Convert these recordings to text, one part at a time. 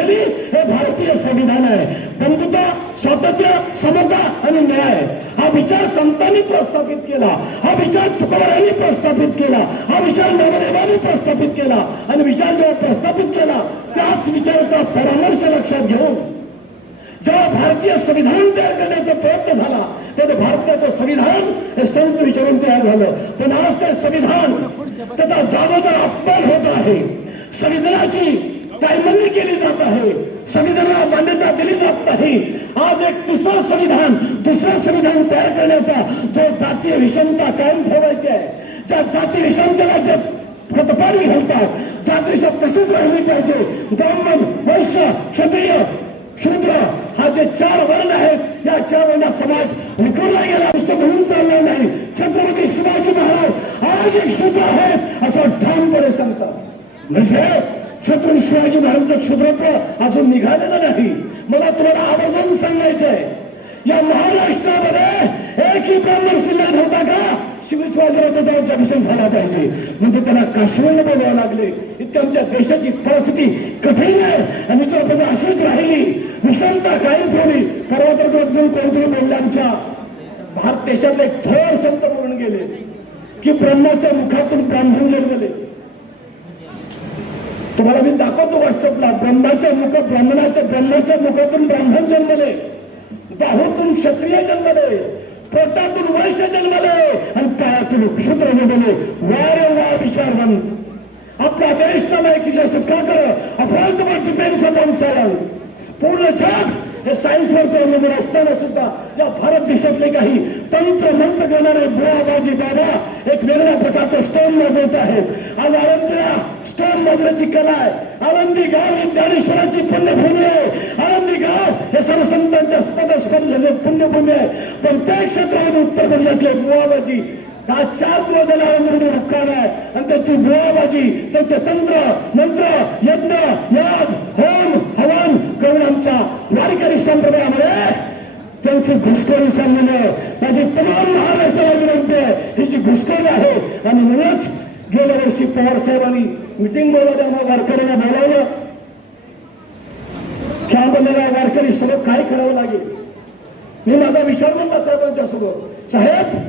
हे भारतीय संविधान आहे. बंधुता स्वातंत्र्य समता आणि न्याय. हा विचार संतांनी प्रस्थापित केला. हा विचार तुकारायांनी प्रस्थापित केला. हा विचार नवदेवानी प्रस्थापित केला. आणि विचार जेव्हा प्रस्थापित केला त्याच विचाराचा परामर्श लक्षात घेऊन जेव्हा भारतीय संविधान तयार करण्याचा प्रयत्न झाला तेव्हा भारताचं संविधान हे संत विचारून तयार झालं. पण आज ते संविधान त्याचा जागोजार अपमान होत आहे. संविधानाची कायमल्ली केली जात आहे. संविधानाला मान्यता दिली जात नाही. आज एक दुसरं संविधान दुसरं संविधान तयार करण्याचा जो जातीय विषमता कायम ठेवायची आहे ज्या जाती विषमतेला जे खतपाणी घालतात जातीच्या तशीच राहिली पाहिजे. ब्राह्मण वैश्य क्षत्रिय शूद्र हा जे चार वर्ण आहेत या चार वर्णा समाज विखरला गेला नुसतं म्हणून चालला नाही. छत्रपती शिवाजी महाराज आज एक शूद्र आहे असं ठामपणे सांगतात. म्हणजे छत्रपती शिवाजी महाराजांचं क्षुद्रत्व अजून निघालेलं नाही. मला तुम्हाला आवर्जून सांगायचंय या महाराष्ट्रामध्ये एकही ब्राह्मण शिल्लक नव्हता का? शिव शिवाजीराजांचा अभिषेक झाला पाहिजे. म्हणजे त्यांना काश्मीर बोलावं लागले. इतकी आमच्या देशाची परिस्थिती कठीण आहे. आणि जर आपण अशीच राहिली. विषमता कायम ठेवली. परवा तर कोणतरी बोलले आमच्या. भारत देशातले एक थोर संत म्हणून गेले. की ब्रह्माच्या मुखातून ब्राह्मण जन्मले. तुम्हाला मी दाखवतो व्हॉट्सअपला. ब्रह्माच्या मुख ब्राह्मणाच्या ब्रह्माच्या मुखातून ब्राह्मण जन्मले. बाहूतून क्षत्रिय जन्मले. पोटातून वैश्य जन्मले. आणि पायातून क्षुद्र जन्मले वारे वा विचारवंत आपला देश चालाय की सुटका कर? अफॉर्डेबल डिपेंड्स अपॉन सायन्स पूर्ण जग हे सायन्सवर अवलंबून असताना सुद्धा या भारत देशातले काही तंत्र मंत्र करणारे बुवाबाजी बाबा एक वेगळ्या प्रकारचं स्टोन वाजवत आहेत. आज आनंदीला स्टोन वाजण्याची कला आहे. आळंदी गाव ही ज्ञानेश्वराची पुण्यभूमी आहे. आळंदी गाव हे सर्व संतांच्या स्पर्धा झाले पुण्यभूमी आहे. पण त्या क्षेत्रामध्ये उत्तर प्रदेशातले बुवाबाजी हा चार दिवस मुक्काम आहे आणि त्याची गोळाबाजी त्यांचे तंत्र मंत्र यज्ञ याग होम हवन करून आमच्या वारकरी संप्रदायामध्ये त्यांची घुसखोरी चाललेली आहे माझी तमाम महाराष्ट्राला विनंती आहे. ही जी घुसखोरी आहे आणि म्हणूनच गेल्या वर्षी पवार साहेबांनी मिटिंग बोलावली आम्हाला वारकऱ्यांना बोलावलं. त्या बोललेल्या वारकरी सगळं काय करावं लागेल? मी माझा विचार म्हणला साहेबांच्या सोबत. साहेब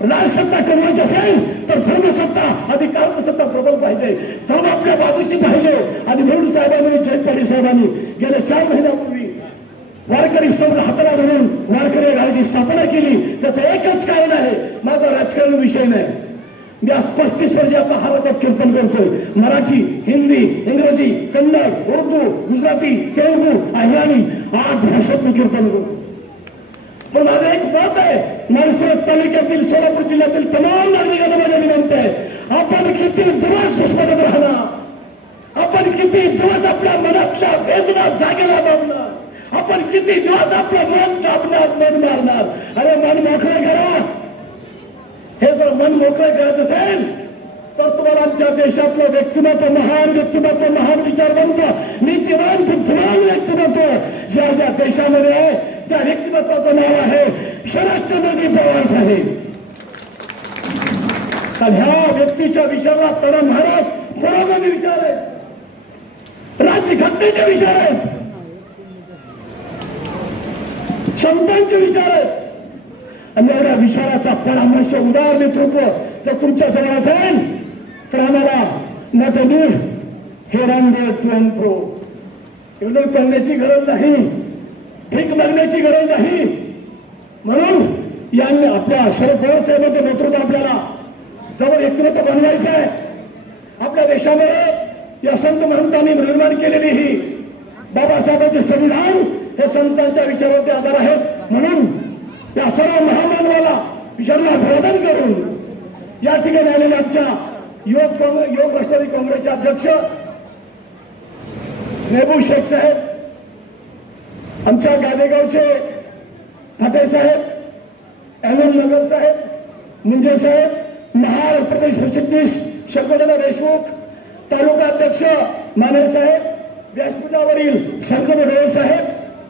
राजसत्ता कमवायची असेल तर धर्मसत्ता अधिकार सत्ता प्रबल पाहिजे. धर्म आपल्या बाजूशी पाहिजे. आणि म्हणून साहेबांनी जयंत पाटील साहेबांनी गेल्या चार महिन्यापूर्वी वारकरी समोर हाताला धरून वारकरी राजाची स्थापना केली. त्याचं एकच कारण आहे माझा राजकारण विषय नाही. मी आज पस्तीस वर्ष आपला हारातात कीर्तन करतोय. मराठी हिंदी इंग्रजी कन्नड उर्दू गुजराती तेलुगू अहिराणी आठ भाषेत मी कीर्तन करतो पण एक मत आहे माणसं तालुक्यातील सोलापूर जिल्ह्यातील तमाम नागरिकांना माझ्या विनंती आहे. आपण किती दिवस घुसमटत राहणार? आपण किती दिवस आपल्या मनातल्या वेदना जागेला दाबणार आपण किती दिवस आपलं मन दाबणार मन मारणार? अरे मन मोकळं करा. हे जर मन मोकळं करायचं असेल तर तुम्हाला आमच्या देशातलं व्यक्तिमत्व महान व्यक्तिमत्व महान विचारवंत नीतिवान बुद्धिमान व्यक्तिमत्व ज्या ज्या देशामध्ये आहे त्या व्यक्तिमत्वाचं नाव आहे शरदचंद्रजी पवार साहेब. तर ह्या व्यक्तीच्या विचाराला तडा महाराज पुरोगामी विचार आहेत. राज्यघटनेचे विचार आहेत. संतांचे विचार आहेत. आणि एवढ्या विचाराचा परामर्श उदार नेतृत्व जर तुमच्या असेल तर आम्हाला नट हे रामदेव टू अँड एवढं करण्याची गरज नाही. भीक मागण्याची गरज नाही. म्हणून यांनी आपल्या शरद पवार साहेबांचं नेतृत्व आपल्याला जवळ एकत्र बनवायचं आहे. आपल्या देशामध्ये या संत महंतांनी निर्माण केलेली ही बाबासाहेबांचे संविधान हे संतांच्या विचारावरती आधार आहेत म्हणून या सर्व महामानवाला विचारांना अभिवादन करून या ठिकाणी आलेल्या आमच्या युवक काँग्रेस युवक राष्ट्रवादी काँग्रेसचे अध्यक्ष नेबू शेख साहेब आमच्या गादेगावचे फाटे साहेब एम नगर साहेब मुंजे साहेब महार प्रदेश सरचिटणीस शंकरदादा देशमुख तालुका अध्यक्ष माने साहेब व्यासपीठावरील संगम डोळे साहेब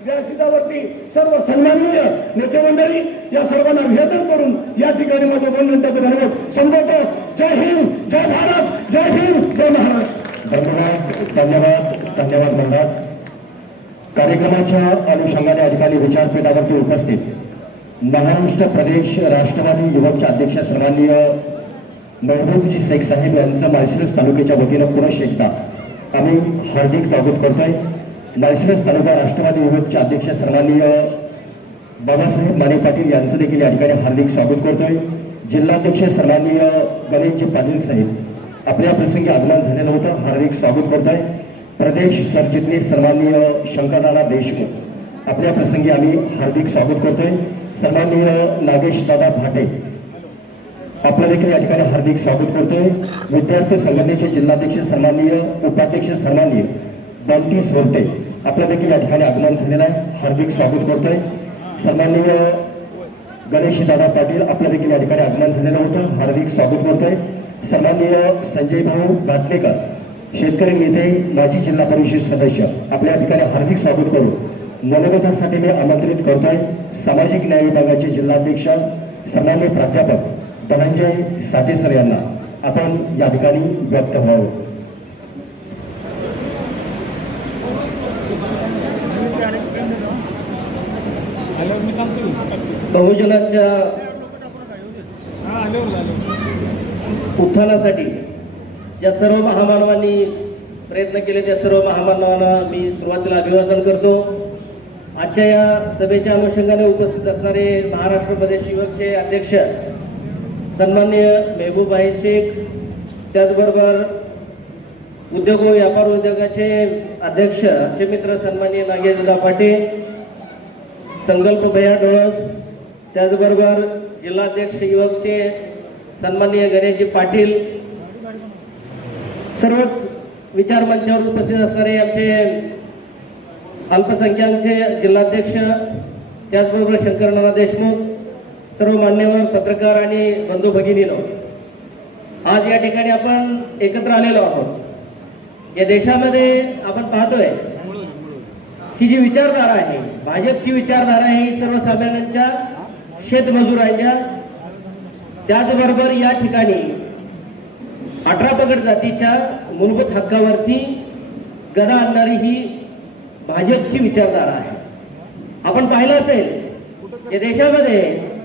व्यासपीठावरती सर्व सन्माननीय नेते मंडळी या सर्वांना अभिवादन करून या ठिकाणी माझ्या दोन मिनिटाचं धन्यवाद संपवतो जय हिंद जय भारत जय हिंद जय महाराष्ट्र. धन्यवाद धन्यवाद धन्यवाद महाराज. कार्यक्रमाच्या अनुषंगाने अधिकारी विचारपीठावरती उपस्थित. महाराष्ट्र प्रदेश राष्ट्रवादी युवकच्या अध्यक्ष सन्माननीय महबूबजी शेख साहेब यांचं माळशिरस तालुक्याच्या वतीनं पुनश एकदा आम्ही हार्दिक स्वागत करतोय. माळशिरस तालुका राष्ट्रवादी युवकचे अध्यक्ष सन्माननीय बाबासाहेब माने पाटील यांचं देखील या ठिकाणी हार्दिक स्वागत करतोय. जिल्हाध्यक्ष सन्माननीय गणेशजी पाटील साहेब आपल्या प्रसंगी आगमन झालेलं होतं. हार्दिक स्वागत करतोय. प्रदेश सरचिटणीस सन्माननीय शंकरदादा देशमुख. आपल्या प्रसंगी आम्ही हार्दिक स्वागत करतोय. सन्माननीय नागेश दादा भाटे. आपलं देखील या ठिकाणी हार्दिक स्वागत करतोय. विद्यार्थी संघटनेचे जिल्हाध्यक्ष सन्माननीय उपाध्यक्ष सन्माननीय बंटी सोरटे. आपलं देखील या ठिकाणी आगमन झालेलं आहे. हार्दिक स्वागत करतोय. सन्माननीय गणेश दादा पाटील आपलं देखील या ठिकाणी आगमन झालेलं होतं. हार्दिक स्वागत करतोय. सन्माननीय संजय भाऊ घाटलेकर शेतकरी नेते माजी जिल्हा परिषद सदस्य आपल्या या ठिकाणी हार्दिक स्वागत करून मनोगतासाठी मी आमंत्रित करतोय सामाजिक न्याय विभागाचे जिल्हाध्यक्ष सन्मान्य प्राध्यापक धनंजय साठे सर यांना. आपण या ठिकाणी व्यक्त व्हावं. बहुजनाच्या उत्थानासाठी ज्या सर्व महामानवांनी प्रयत्न केले त्या सर्व महामानवांना मी सुरुवातीला अभिवादन करतो. आजच्या या सभेच्या अनुषंगाने उपस्थित असणारे महाराष्ट्र प्रदेश युवकचे अध्यक्ष सन्माननीय मेहबूबाई शेख त्याचबरोबर उद्योग व व्यापार उद्योगाचे अध्यक्ष आमचे मित्र सन्माननीय नागेशदा पाटील संकल्प भैया डोळस त्याचबरोबर जिल्हाध्यक्ष युवकचे सन्माननीय गणेशजी पाटील सर्वच विचार मंचावर उपस्थित असणारे आमचे अल्पसंख्याकचे जिल्हाध्यक्ष त्याचबरोबर शंकरनाना देशमुख सर्व मान्यवर पत्रकार आणि बंधू भगिनीनो आज या ठिकाणी आपण एकत्र आलेलो आहोत. या देशामध्ये आपण पाहतोय ही जी विचारधारा आहे भाजपची विचारधारा आहे ही सर्वसामान्यांच्या शेतमजुरांच्या त्याचबरोबर या ठिकाणी अठरा पगड जातीच्या मूलभूत हक्कावरती गदा आणणारी ही भाजपची विचारधारा आहे. आपण पाहिलं असेल या देशामध्ये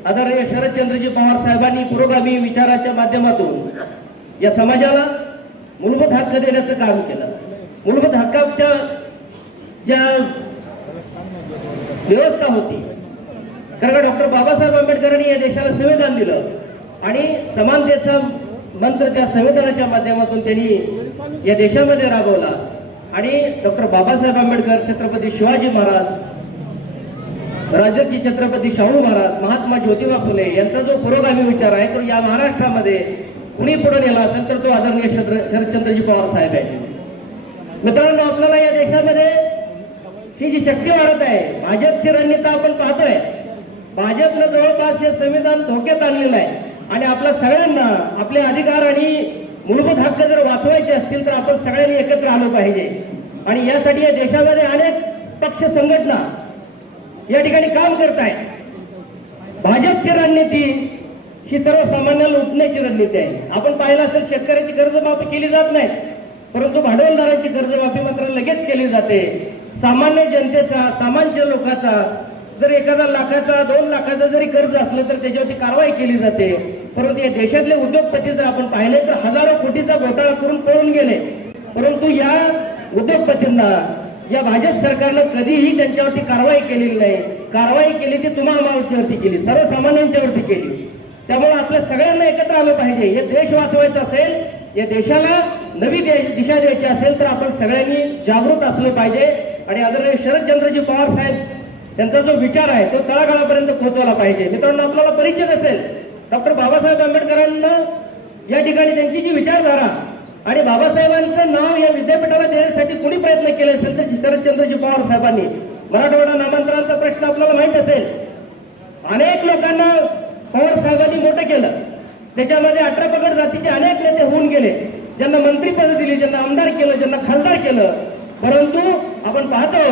आदरणीय शरदचंद्रजी पवार साहेबांनी पुरोगामी विचाराच्या माध्यमातून या समाजाला मूलभूत हक्क देण्याचं काम केलं. मूलभूत हक्काच्या ज्या व्यवस्था होती कारण डॉक्टर बाबासाहेब आंबेडकरांनी या देशाला संविधान दिलं आणि समानतेचा मंत्र त्या संविधानाच्या माध्यमातून त्यांनी या देशामध्ये राबवला. आणि डॉक्टर बाबासाहेब आंबेडकर छत्रपती शिवाजी महाराज राजर्षी छत्रपती शाहू महाराज महात्मा ज्योतिबा फुले यांचा जो पुरोगामी विचार आहे तो या महाराष्ट्रामध्ये कुणी पुढे नेला असेल तर तो आदरणीय शरद- शरदचंद्रजी पवार साहेब आहे मित्रांनो आपल्याला या देशामध्ये ही जी शक्ती वाढत आहे भाजपची रणनीता आपण पाहतोय. भाजपनं जवळपास हे संविधान धोक्यात आणलेलं आहे. आणि आपल्या सगळ्यांना आपले अधिकार आणि मूलभूत हक्क जर वाचवायचे असतील तर आपण सगळ्यांनी एकत्र आलो पाहिजे. आणि यासाठी या देशामध्ये अनेक पक्ष संघटना या ठिकाणी काम करत आहेत भाजपची रणनीती ही सर्वसामान्याला लुटण्याची रणनीती आहे. आपण पाहिलं असेल शेतकऱ्याची कर्जमाफी केली जात नाही परंतु भांडवलदारांची कर्जमाफी मात्र लगेच केली जाते. सामान्य जनतेचा सामान्य लोकांचा जर एखादा लाखाचा दोन लाखाचा जरी कर्ज असलं तर त्याच्यावरती कारवाई केली जाते. परंतु या देशातले उद्योगपती जर आपण पाहिले तर हजारो कोटीचा घोटाळा करून पळून गेले. परंतु या उद्योगपतींना या भाजप सरकारनं कधीही त्यांच्यावरती कारवाई केलेली नाही. कारवाई केली ती तुम्हाला आम्हावरती केली सर्वसामान्यांच्यावरती केली. त्यामुळे आपल्या सगळ्यांना एकत्र आलं पाहिजे. हे देश वाचवायचा असेल या देशाला नवी दिशा द्यायची असेल तर आपण सगळ्यांनी जागृत असलं पाहिजे. आणि आदरणीय शरदचंद्रजी पवार साहेब त्यांचा जो विचार आहे तो तळागाळापर्यंत पोहोचवला पाहिजे. मित्रांनो आपल्याला परिचित असेल डॉक्टर बाबासाहेब आंबेडकरांना या ठिकाणी त्यांची जी विचारधारा आणि बाबासाहेबांचं नाव या विद्यापीठाला देण्यासाठी कोणी प्रयत्न केले असेल तर शरदचंद्रजी पवार साहेबांनी. मराठवाडा नामांतराचा प्रश्न आपल्याला माहीत असेल. अनेक लोकांना पवार साहेबांनी मोठं केलं. त्याच्यामध्ये अठरा पगड जातीचे अनेक नेते होऊन गेले. ज्यांना मंत्रीपद दिली ज्यांना आमदार केलं ज्यांना खासदार केलं. परंतु आपण पाहतो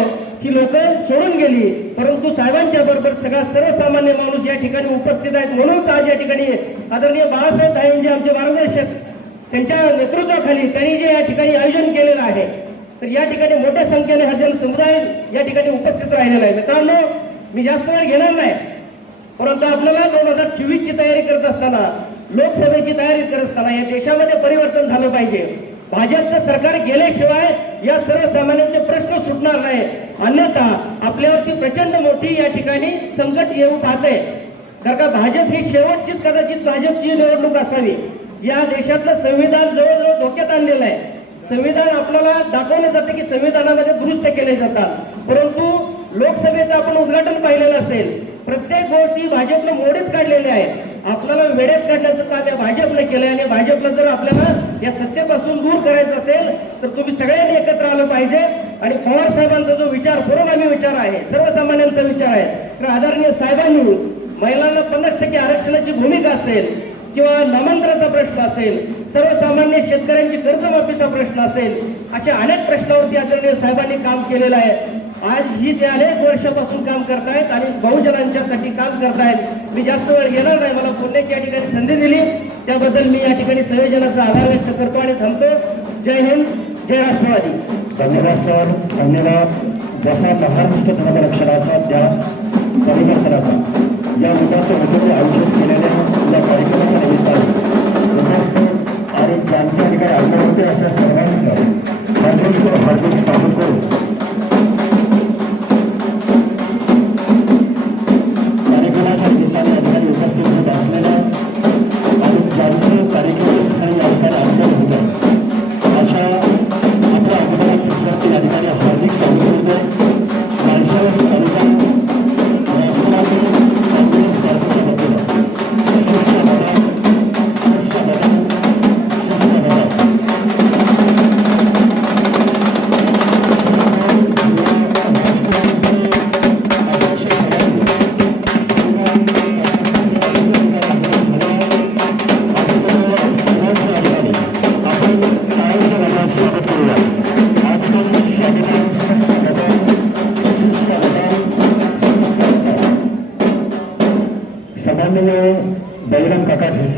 की लोक सोडून गेली. परंतु साहेबांच्या बरोबर सगळा सर्वसामान्य माणूस या ठिकाणी उपस्थित आहेत म्हणूनच आज या ठिकाणी आदरणीय बाळासाहेब ताईंचे आमचे मार्गदर्शक त्यांच्या नेतृत्वाखाली त्यांनी जे या ठिकाणी आयोजन केलेलं आहे तर या ठिकाणी मोठ्या संख्येने हा जनसमुदाय या ठिकाणी उपस्थित राहिलेला आहे. मित्रांनो मी जास्त वेळ घेणार नाही. परंतु आपल्याला दोन हजार चोवीसची तयारी करत असताना लोकसभेची तयारी करत असताना या देशामध्ये परिवर्तन झालं पाहिजे. भाजपचं सरकार गेल्याशिवाय या सर्वसामान्यांचे प्रश्न सुटणार नाही. अन्यथा आपल्यावरती प्रचंड मोठी या ठिकाणी संकट येऊ पाहते तर का भाजप ही शेवटचीच कदाचित भाजपची निवडणूक असावी. या देशातलं संविधान जवळजवळ धोक्यात आणलेलं आहे. संविधान आपल्याला दाखवलं जातं की संविधानामध्ये दुरुस्त केले जातात. परंतु लोकसभेचं आपण उद्घाटन पाहिलेलं असेल. प्रत्येक गोष्टी भाजपनं मोडीत काढलेल्या आहेत. आपल्याला वेळेत काढण्याचं काम या भाजपनं केलंय आणि भाजपला जर आपल्याला या सत्तेपासून दूर करायचं असेल तर तुम्ही सगळ्यांनी एकत्र आलं पाहिजे. आणि पवार साहेबांचा जो विचार पुरोगामी विचार आहे सर्वसामान्यांचा विचार आहे तर आदरणीय साहेबांनी महिलांना पन्नास टक्के आरक्षणाची भूमिका असेल किंवा नामांतराचा प्रश्न असेल सर्वसामान्य शेतकऱ्यांची कर्जमाफीचा प्रश्न असेल अशा अनेक प्रश्नावरती आदरणीय साहेबांनी काम केलेलं आहे. आज ही ते अनेक वर्षापासून काम करतायत आणि बहुजनांच्यासाठी काम करतायत. मी जास्त वेळ घेणार नाही मला पुण्याची या ठिकाणी संधी दिली. त्याबद्दल मी या ठिकाणी संयोजनाचा आभार व्यक्त करतो आणि थांबतो. जय हिंद जय राष्ट्रवादी. धन्यवाद सर. धन्यवाद. जसा महाराष्ट्र धर्मरक्षणाचा ध्यास परिवर्तनाचा. या मुद्द्याचं उद्योग आयोजित केलेल्या या कार्यक्रमाच्या निमित्ताने उपस्थित आणि ज्यांच्या ठिकाणी आगमन होते अशा सर्वांचं. हार्दिक स्वागत करून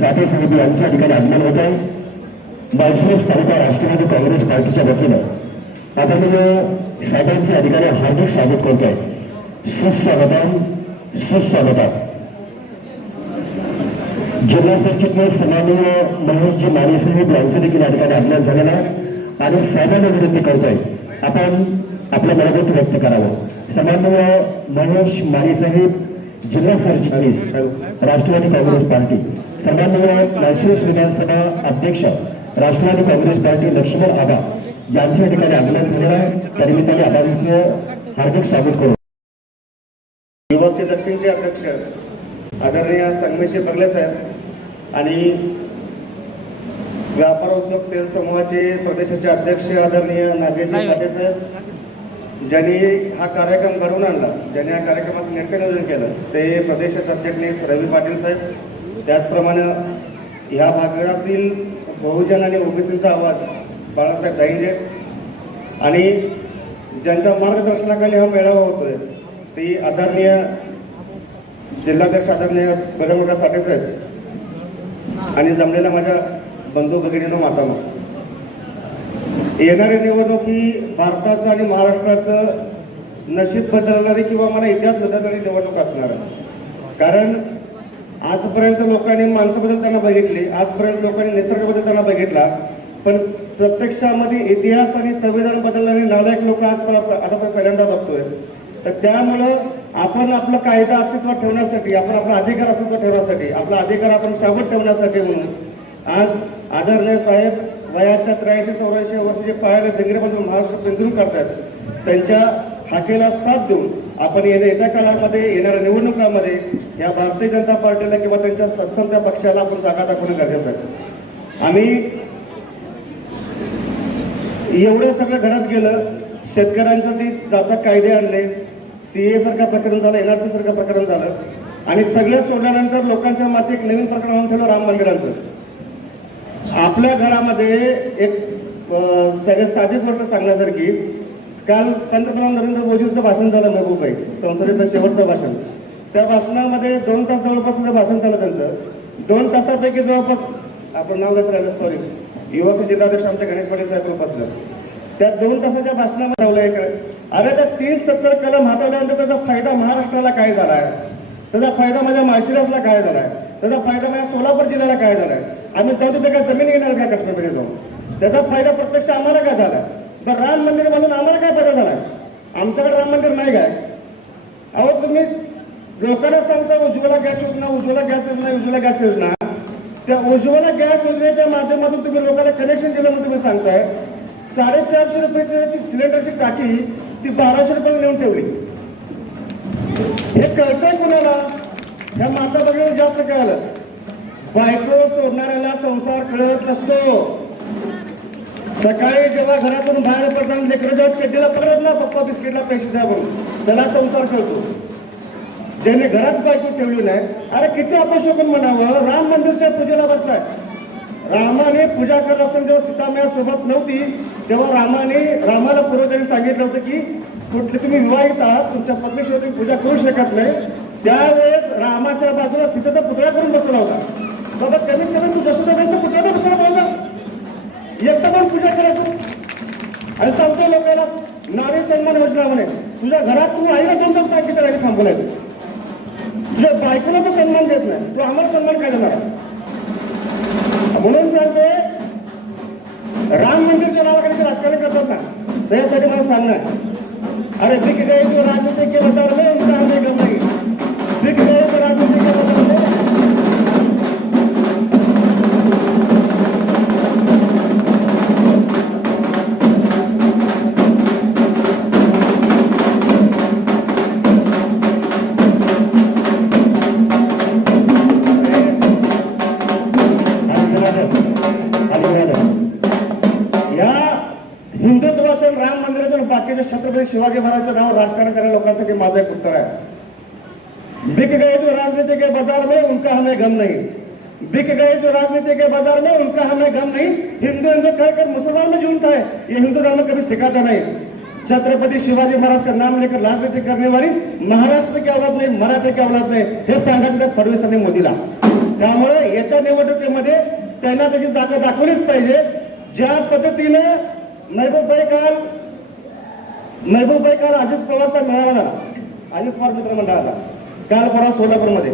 काका समिती यांच्या ठिकाणी आगमन होत आहे. माळशिरस तालुका राष्ट्रवादी काँग्रेस पार्टीच्या वतीनं आदरणीय साहेबांचे अधिकारी हार्दिक स्वागत करत आहे सुस्वागतम सुस्वागतम. जिल्हा सरचिटणीस सन्माननीय महेशजी मानेसाहेब यांचं देखील या ठिकाणी आगमन झालेलं आहे. आणि साहेबांना विनंती करतोय आपण आपलं मनोगत व्यक्त करावं. सन्माननीय महेश मानेसाहेब जिल्हा सरचिटणीस राष्ट्रवादी काँग्रेस पार्टी. सन्माननीय माळशिरस विधानसभा अध्यक्ष राष्ट्रवादी काँग्रेस पार्टी लक्ष्मण आबा यांच्या ठिकाणी आगमन झालेलं आहे. त्यानिमित्ताने आबांचं हार्दिक स्वागत करू. युवक दक्षिणचे अध्यक्ष आदरणीय संगमेश्वर बगले साहेब आणि व्यापार उद्योग सेल समूहाचे प्रदेशाचे अध्यक्ष आदरणीय नागेशजी पाटील साहेब ज्यांनी हा कार्यक्रम घडवून आणला ज्यांनी या कार्यक्रमाचं नेटकं नियोजन केलं ते प्रदेशाचे अध्यक्ष रवी पाटील साहेब त्याचप्रमाणे ह्या भागातील बहुजन आणि ओबीसीचा आवाज बाळासाहेब दाईंजे आणि ज्यांच्या मार्गदर्शनाखाली हा मेळावा होतोय ती आदरणीय जिल्हाध्यक्ष आदरणीय बरेमोठा साठेसाहेब आणि जमलेल्या माझ्या बंधू भगिनीनं मातामा येणारी निवडणूक ही भारताचं आणि महाराष्ट्राचं नशीब बदलणारी किंवा मला इतिहास बदलणारी निवडणूक असणार आहे. कारण आजपर्यंत लोकांनी माणसाबद्दल त्यांना बघितले आजपर्यंत लोकांनी निसर्गाबद्दल त्यांना बघितला पण प्रत्यक्षामध्ये इतिहास आणि संविधान बदलणारी नालायक लोक आज आपण- आता आपण पहिल्यांदा बघतोय. तर त्यामुळं आपण आपला कायदा अस्तित्वात ठेवण्यासाठी आपण आपला अधिकार अस्तित्वात ठेवण्यासाठी आपला अधिकार आपण शाबत ठेवण्यासाठी म्हणून आज आदरणीय साहेब वयाच्या त्र्याऐंशी चौऱ्याऐंशी वर्षाचे पायाला दिंगरेमधून महाराष्ट्र पिंजरून काढतात त्यांच्या हाकेला साथ देऊन आपण येण्या येत्या काळामध्ये येणाऱ्या निवडणुकामध्ये या भारतीय जनता पार्टीला किंवा त्यांच्या तत्सम पक्षाला आपण जागा दाखवणं गरजेचं आहे. आम्ही एवढं सगळं घडत गेलं शेतकऱ्यांसाठी जाता कायदे आणले सीए सारखं प्रकरण झालं एनआरसी सारखं प्रकरण झालं आणि सगळं सोडल्यानंतर लोकांच्या माती एक नवीन प्रकरण होऊन ठेवलं राम मंदिरांचं. आपल्या घरामध्ये एक सगळ्यात साधी गोष्ट सांगण्यासारखी काल पंतप्रधान नरेंद्र मोदींचं भाषण झालं महबूबाई संसदेचं शेवटचं भाषण. त्या भाषणामध्ये दोन तास जवळपास तुझं भाषण झालं त्यांचं. दोन तासापैकी जवळपास आपण नाव घेत राहिलं सॉरी युवक जिल्हाध्यक्ष आमच्या गणेश पाटील साहेब बसलं त्या दोन तासाच्या भाषणामध्ये लावलं एक. अरे त्या तीस सत्तर कलम हटवल्यानंतर त्याचा फायदा महाराष्ट्राला काय झाला आहे त्याचा फायदा माझ्या माळशिरसला काय झाला आहे त्याचा फायदा माझ्या सोलापूर जिल्ह्याला काय झाला आहे आम्ही जाऊ तिथे काय जमीन घेणार का काश्मीरमध्ये जाऊन? त्याचा फायदा प्रत्यक्ष आम्हाला काय झाला आहे तर राम मंदिर बांधून आम्हाला काय फायदा झाला आमच्याकडे राम मंदिर नाही काय? अहो तुम्ही लोकांना सांगता उज्ज्वला गॅस योजना उज्ज्वला गॅस योजना उज्ज्वला गॅस योजना. त्या उज्ज्वला गॅस योजनेच्या माध्यमातून तुम्ही लोकांना कनेक्शन दिलं म्हणून तुम्ही सांगताय. साडेचारशे रुपयाची सिलेंडरची टाकी ती बाराशे रुपये नेऊन ठेवली. हे कळतंय कुणाला? ह्या माता बघायला जास्त कळलं. बायको सोडणाऱ्याला संसार खळत नसतो सकाळी जेव्हा घरातून बाहेर पडताना लेकरं जेव्हा चड्डीला पकडत ना पप्पा बिस्किटला पैसे द्या म्हणून त्याला संसार कळतो ज्याने घरात बायको ठेवली नाही अरे किती अपशोकन म्हणावं राम मंदिरच्या पूजेला बसलाय. रामाने पूजा करत असताना जेव्हा सीतामया सोबत नव्हती तेव्हा रामाने रामाला पूर्वजांनी सांगितलं होतं की कुठले तुम्ही विवाहित आहात तुमच्या पत्नीशिवाय तुम्ही पूजा करू शकत नाही. त्यावेळेस रामाच्या बाजूला सीतेचा पुतळा करून बसला होता. बाबा कमीत कमी तू जसोदाबाईचा पुतळा बसला पाहिजे एकटा पण पूजा करायचं. आणि सांगतो लोकांना नारी सन्मान योजना म्हणे. तुझ्या घरात तू आईला दोन तास बायकीच्या राहिली थांबवलाय तुझ्या बायकोला तो सन्मान देत नाही. तू आम्हाला सन्मान काय देणार? म्हणून सांगते राम मंदिरच्या नावाखाली राजकारण करतात ना त्याच्यासाठी मला सांगणार अरे दिख गए राजनीतिक केलं तर गम नहीं। बिक गए जो राजनीति के बाजार में उनका हमें गम नहीं। हिंदू हिंदू कहकर मुसलमान में झूठा है ये हिंदू धर्म कभी सिखाता नहीं। छत्रपति शिवाजी महाराज का नाम लेकर राजनीति करने वाली महाराष्ट्र की औलाद नाही मराठी की औलाद नाही हे सांगायचं त्या आणि मोदीला। त्यामुळे येत्या निवडणुकीमध्ये त्यांना त्याची जागा दाखवलीच पाहिजे. ज्या पद्धतीनं महबूबबाई काल महबूबबाई काल अजित पवारचा मेळावा झाला. अजित पवार मित्रमंडळाचा. काल परवा सोलापूरमध्ये.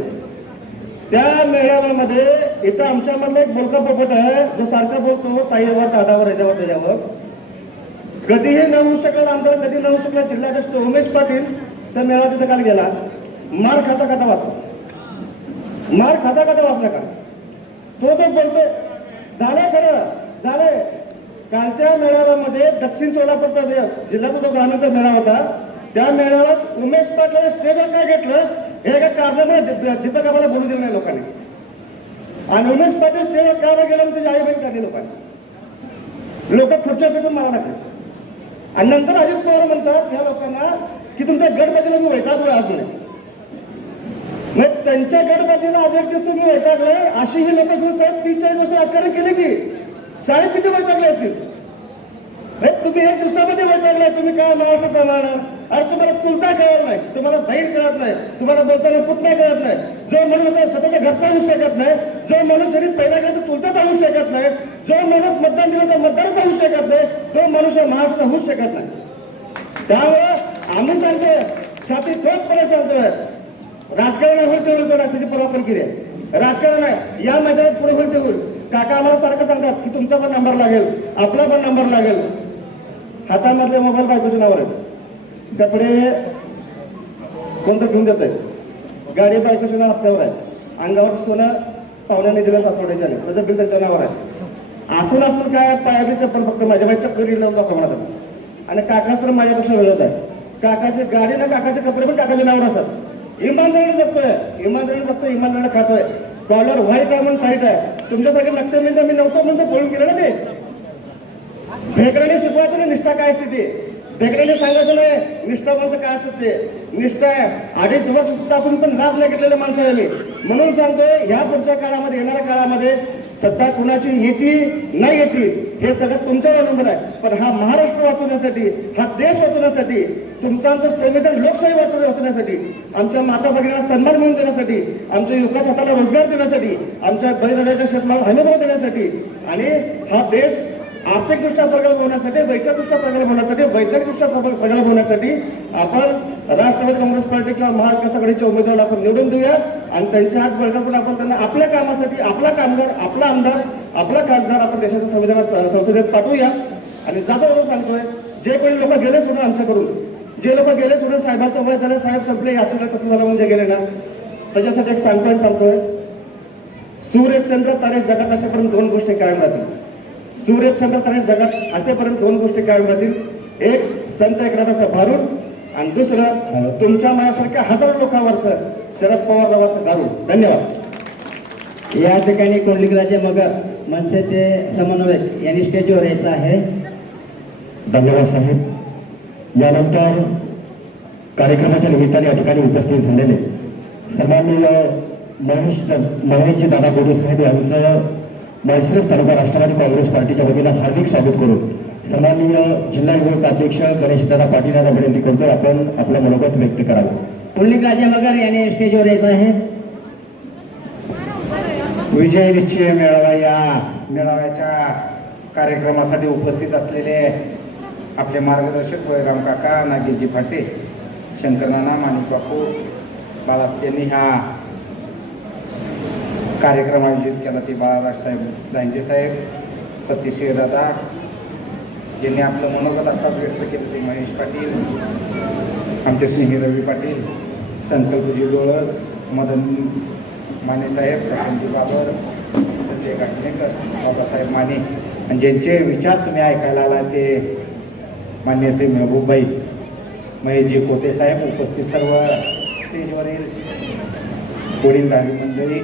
त्या मेळाव्यामध्ये इथं आमच्यामधला एक बोलका पोपट आहे जो सारखा बोलतो ताईवर दादावर याच्यावर त्याच्यावर कधीही न होऊ शकला आमदार कधी न होऊ शकला जिल्हाध्यक्ष उमेश पाटील त्या मेळाव्यात तिथं काल गेला. मार खाता खाता वाचला. मार खाता खाता वाचला का तो जो बोलतो झालंय खरं झालंय कालच्या मेळाव्यामध्ये दक्षिण सोलापूरचा जिल्ह्याचा जो ग्रामीणचा मेळावा होता त्या मेळाव्यात उमेश पाटला स्टेजवर काय घेतलं? हे एका कारणामुळे दीपक आम्हाला बोलू दिलं नाही लोकांनी. आणि उमेश पाटील स्टेजवर का नाही गेलं त्याची आई बहीण काढली लोकांनी. लोक खुर्च्या पेटून मारा टाकले आणि नंतर अजित पवार म्हणतात ह्या लोकांना की तुमच्या गडबाजीला मी वैतागलोय आज नाही मग त्यांच्या गडबाजीला अध्यक्ष दिवस मी वैतागलोय अशी ही लोक घेऊन साहेब तीस चाळीस वर्ष राजकारण केले की साहेब किती वैतागले असतील? तुम्ही एक दिवसामध्ये वैतागलाय तुम्ही काय महाराष्ट्र सांभाळणार? अरे तुम्हाला चुलता कळत नाही तुम्हाला बहीण कळत नाही तुम्हाला बोलताना पुतला कळत नाही जो माणूस स्वतःच्या घरचा होऊ शकत नाही जो माणूस जरी पहिल्या घरचा चुलता जाऊ शकत नाही जो माणूस मतदान दिलं तर मतदार जाऊ शकत नाही तो माणूस या होऊ शकत नाही. त्यामुळे आम्ही सांगतोय छाती ठोकपणे सांगतोय राजकारण होईल ते होईल त्याची परवा पण केली राजकारण आहे या मैदानात पुढे होईल ते होईल काका आम्हाला सारखं सांगतात की तुमचा पण नंबर लागेल आपला पण नंबर लागेल. हातामधले मोबाईल बायकोच्या नावावर आहेत. कपडे कोणतं घेऊन देत आहे गाडी बायकोच्या नाव हप्त्यावर आहे. अंगावर सोनं पाहुण्याने दिलं सासवड्याच्या त्याचं बिल त्यांच्या नावावर आहे. असून असून काय पायाची चप्पल फक्त माझ्या बाई चप्पल लावून दाखवा आणि काका तर माझ्यापेक्षा वेळत आहे. काकाची गाडी ना काकाचे कपडे पण काकाच्या नावावर असतात. इमानदारीने जगतोय. इमानदारीने जगतोय इमानदारीने खातोय. डॉलर व्हाईट आहे म्हणून टाईट आहे. तुमच्यासाठी नक्की मी मी नव्हतं म्हणून पळून गेलं ना ते. भेकराने शिकवायचं नाही निष्ठा काय स्थिती? ते सांगायचं नाही. निष्ठावांचं काय असतं ते? निष्ठा आहे. अडीच वर्ष सुद्धा असून पण लाभ नाही घेतलेल्या माणसं मी म्हणून सांगतोय ह्या पुढच्या काळामध्ये येणाऱ्या काळामध्ये सत्ता कुणाची येती नाही येती हे. सगळं तुमच्यावर अवलंबून आहे. पण हा महाराष्ट्र वाचवण्यासाठी हा देश वाचवण्यासाठी तुमचं आमचं संविधान लोकशाही वाचवण्यासाठी आमच्या माता भगिनीला सन्मान मिळवून देण्यासाठी आमच्या युवकाच्या हाताला रोजगार देण्यासाठी आमच्या बैलगाड्याच्या शेतमाला अनुभव देण्यासाठी आणि हा देश आर्थिकदृष्ट्या प्रगल्भ होण्यासाठी वैचारिकदृष्ट्या प्रगल्भ होण्यासाठी वैचारिकदृष्ट्या प्रगल्भ होण्यासाठी आपण राष्ट्रवादी काँग्रेस पार्टी किंवा महाविकास आघाडीच्या उमेदवार आपण निवडून देऊया आणि त्यांच्या हात बळकटून आपण त्यांना आपल्या कामासाठी आपला कामगार आपला आमदार आपला खासदार आपण देशाच्या संविधानात संसदेत पाठवूया. आणि जाता जाता सांगतोय जे कोणी लोक गेले सोडून आमच्याकडून जे लोक गेले सोडून साहेबांचं वय झालं साहेब संपले असं कसं झालं म्हणजे गेले ना? त्याच्यासाठी एक सांगतोय सांगतोय. सूर्य चंद्र तारे जगात करून दोन गोष्टी कायम राहतील. सूर्य चंद्र तारे जगात असेपर्यंत दोन गोष्टी कायम राहतील एक संत एकनाथाचं भारूड आणि दुसरं तुमच्या माझ्यासारख्या हजारो लोकांवरचं शरद पवार नावाचं दारू धन्यवाद. या ठिकाणी कोंडलिकराजे मगर मनसेचे समन्वयक यांनी स्टेजवर यायचं आहे. धन्यवाद साहेब. यानंतर कार्यक्रमाच्या निमित्ताने या ठिकाणी उपस्थित झालेले सन्माननीय महेश महेशजी दादा गोडे साहेब यांचं माळशिरस तालुका राष्ट्रवादी काँग्रेस पार्टीच्या वतीनं हार्दिक स्वागत करून सन्माननीय जिल्हा युवक अध्यक्ष गणेशदादा पाटील यांना विनंती करतो आपण आपलं मनोगत व्यक्त करावं. कोंडलिकराजे मगर यांनी स्टेजवर यायचं आहे. विजय निश्चय मेळावा या मेळाव्याच्या कार्यक्रमासाठी उपस्थित असलेले आपले मार्गदर्शक वयराम काका नागेशजी फाटे शंकरनाना माणिक बापू बाळा यांनी हा कार्यक्रम आयोजित केला ते बाळाराज साहेब दांजे साहेब सतीशिव दादा ज्यांनी आपलं मनोगत आत्ताच व्यक्त केलं ते महेश पाटील आमचे स्नेही रवी पाटील संकल्पजी डोळस मदन माने साहेब प्रशांतजी बाबर संजय गाठणेकर बाबासाहेब माने. आणि ज्यांचे विचार तुम्ही ऐकायला आला ते मान्य श्री मेहबूबबाई महेशजी कोटे साहेब उपस्थित सर्व स्टेजवरील वडीलधारी मंडळी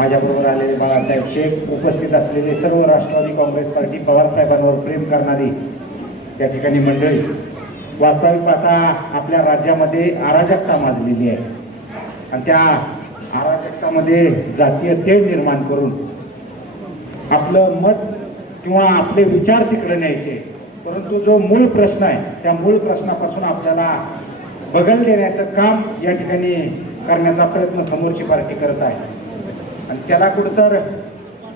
माझ्याबरोबर आलेले बाळासाहेब शेख उपस्थित असलेले सर्व राष्ट्रवादी काँग्रेस पार्टी पवारसाहेबांवर प्रेम करणारी त्या ठिकाणी मंडळी वास्तविक आता आपल्या राज्यामध्ये अराजकता माजलेली आहे. आणि त्या अराजकतामध्ये जातीय तेढ निर्माण करून आपलं मत किंवा आपले विचार तिकडे न्यायचे. परंतु जो मूळ प्रश्न आहे त्या मूळ प्रश्नापासून आपल्याला बगल देण्याचं काम या ठिकाणी करण्याचा प्रयत्न समोरची पार्टी करत आहे. आणि त्याला कुठंतर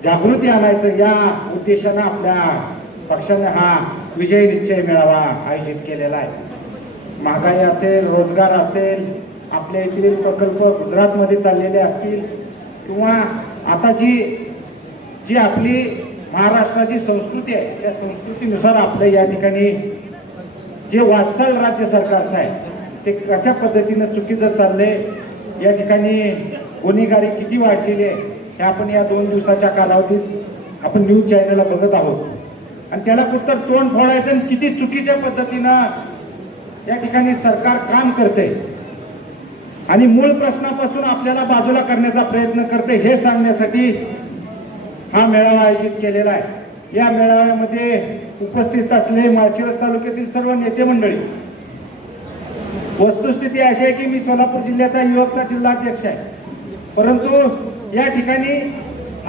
जागृती आणायचं या उद्देशानं आपल्या पक्षाने हा विजय निश्चय मेळावा आयोजित केलेला आहे. महागाई असेल रोजगार असेल आपल्या इथले प्रकल्प गुजरातमध्ये चाललेले असतील किंवा आता जी जी आपली महाराष्ट्राची संस्कृती आहे त्या संस्कृतीनुसार आपलं या ठिकाणी जे वाटचाल राज्य सरकारचं आहे ते कशा पद्धतीनं चुकीचं चाललंय या ठिकाणी गुन्हेगारी किती वाढलेली आहे हे आपण या दोन दिवसाच्या कालावधीत आपण न्यूज चॅनलला बघत आहोत. आणि त्याला कुठं तोंड फोडायचं आणि किती चुकीच्या पद्धतीनं या ठिकाणी सरकार काम करते आणि मूळ प्रश्नापासून आपल्याला बाजूला करण्याचा प्रयत्न करते हे सांगण्यासाठी हा मेळावा आयोजित केलेला आहे. या मेळाव्यामध्ये उपस्थित असलेले माळशिरस तालुक्यातील सर्व नेते मंडळी. वस्तुस्थिती अशी आहे की मी सोलापूर जिल्ह्याचा युवकचा जिल्हाध्यक्ष आहे. परंतु या ठिकाणी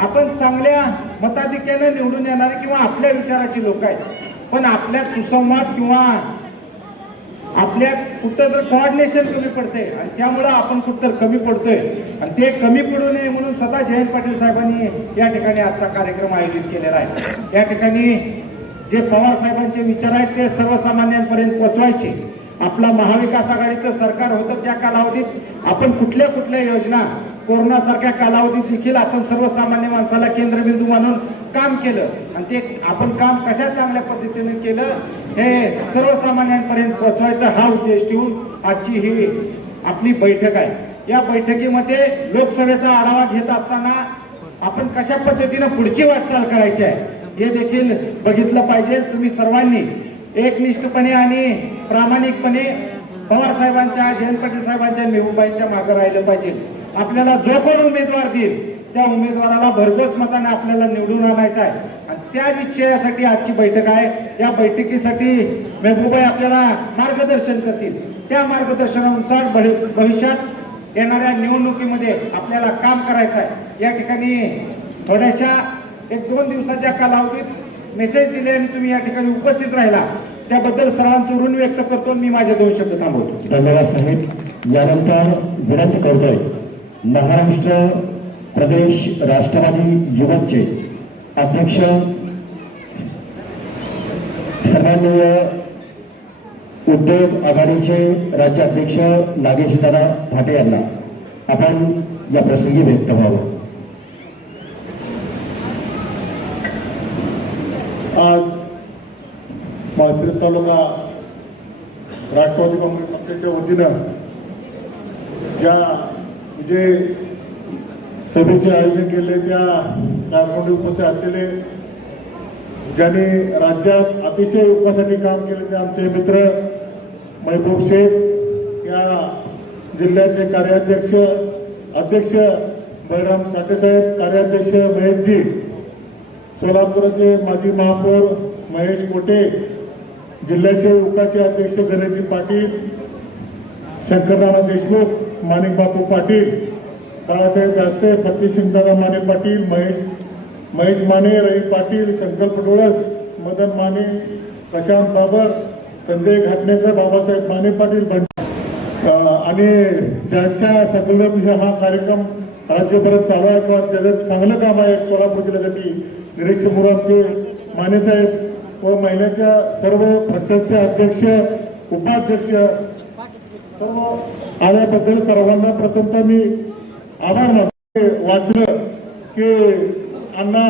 आपण चांगल्या मताधिक्याने निवडून येणारे किंवा आपल्या विचाराची लोक आहेत. पण आपल्या सुसंवाद किंवा आपल्या कुठं तर कोऑर्डिनेशन कमी पडते आणि त्यामुळं आपण कुठं तर कमी पडतोय. आणि ते कमी पडू नये म्हणून स्वतः जयंत पाटील साहेबांनी या ठिकाणी आजचा कार्यक्रम आयोजित केलेला आहे. या ठिकाणी जे पवार साहेबांचे विचार आहेत ते सर्वसामान्यांपर्यंत पोचवायचे आपला महाविकास आघाडीचं सरकार होतं त्या कालावधीत आपण कुठल्या कुठल्या योजना कोरोनासारख्या कालावधीत देखील आपण सर्वसामान्य माणसाला केंद्रबिंदू मानून काम केलं. आणि ते आपण काम कशा चांगल्या पद्धतीने केलं हे सर्वसामान्यांपर्यंत पोहोचवायचा हा उद्देश ठेवून आजची ही आपली बैठक आहे. या बैठकीमध्ये लोकसभेचा आढावा घेत असताना आपण कशा पद्धतीनं पुढची वाटचाल करायची आहे हे देखील बघितलं पाहिजे. तुम्ही सर्वांनी एकनिष्ठपणे आणि प्रामाणिकपणे पवार साहेबांच्या जयंत पाटील साहेबांच्या मेहूबाईंच्या मागे राहिलं पाहिजे. आपल्याला जो कोण उमेदवार देईल त्या उमेदवाराला भरघोस मताने आपल्याला निवडून आणायचं आहे. आणि त्या निश्चयासाठी आजची बैठक आहे. या बैठकीसाठी मेहबूबाई आपल्याला मार्गदर्शन करतील. त्या मार्गदर्शनानुसार भविष्यात येणाऱ्या निवडणुकीमध्ये आपल्याला काम करायचं आहे. या ठिकाणी थोड्याशा एक दोन दिवसाच्या कालावधीत मेसेज दिले आणि तुम्ही या ठिकाणी उपस्थित राहिला. त्याबद्दल सर्वांचं ऋण व्यक्त करतो मी माझे दोन शब्द थांबवतो. धन्यवाद साहेब. यानंतर विनंती करतोय महाराष्ट्र प्रदेश राष्ट्रवादी युवकचे अध्यक्ष सन्माननीय उद्योग आघाडीचे राज्याध्यक्ष नागेशदादा फाटे यांना आपण या प्रसंगी व्यक्त व्हावं आज माळशिरस तालुका राष्ट्रवादी काँग्रेस पक्षाच्या वतीनं ज्या जे सभेचे आयोजन केले त्या कार्यक्रमाला उपस्थित असलेले ज्यांनी राज्यात अतिशय उपासाठी काम केले ते आमचे मित्र महबूब शेख या जिल्ह्याचे कार्याध्यक्ष अध्यक्ष बळराम साठेसाहेब कार्याध्यक्ष महेशजी सोलापूरचे माजी महापौर महेश कोटे जिल्ह्याचे उकाचे अध्यक्ष गणेशजी पाटील शंकरराणा देशमुख माणिक बापू पाटील बाळासाहेब जास्ते फत्तेसिंगदादा माने पाटील महेश महेश माने रवी पाटील संकल्प डोळस मदन माने प्रशांत बाबर संजय घाटणेकर बाबासाहेब माने पाटील आणि ज्यांच्या सगळं म्हणजे हा कार्यक्रम राज्यभरात चालू आहे किंवा त्याचं चांगलं काम आहे सोलापूर जिल्ह्यासाठी निरीक्षक मुरादके मानेसाहेब व महिन्याच्या सर्व फटकचे अध्यक्ष उपाध्यक्ष सर्व आल्याबद्दल सर्वांना प्रथमतः मी आभार मानतो वाचलं की अण्णा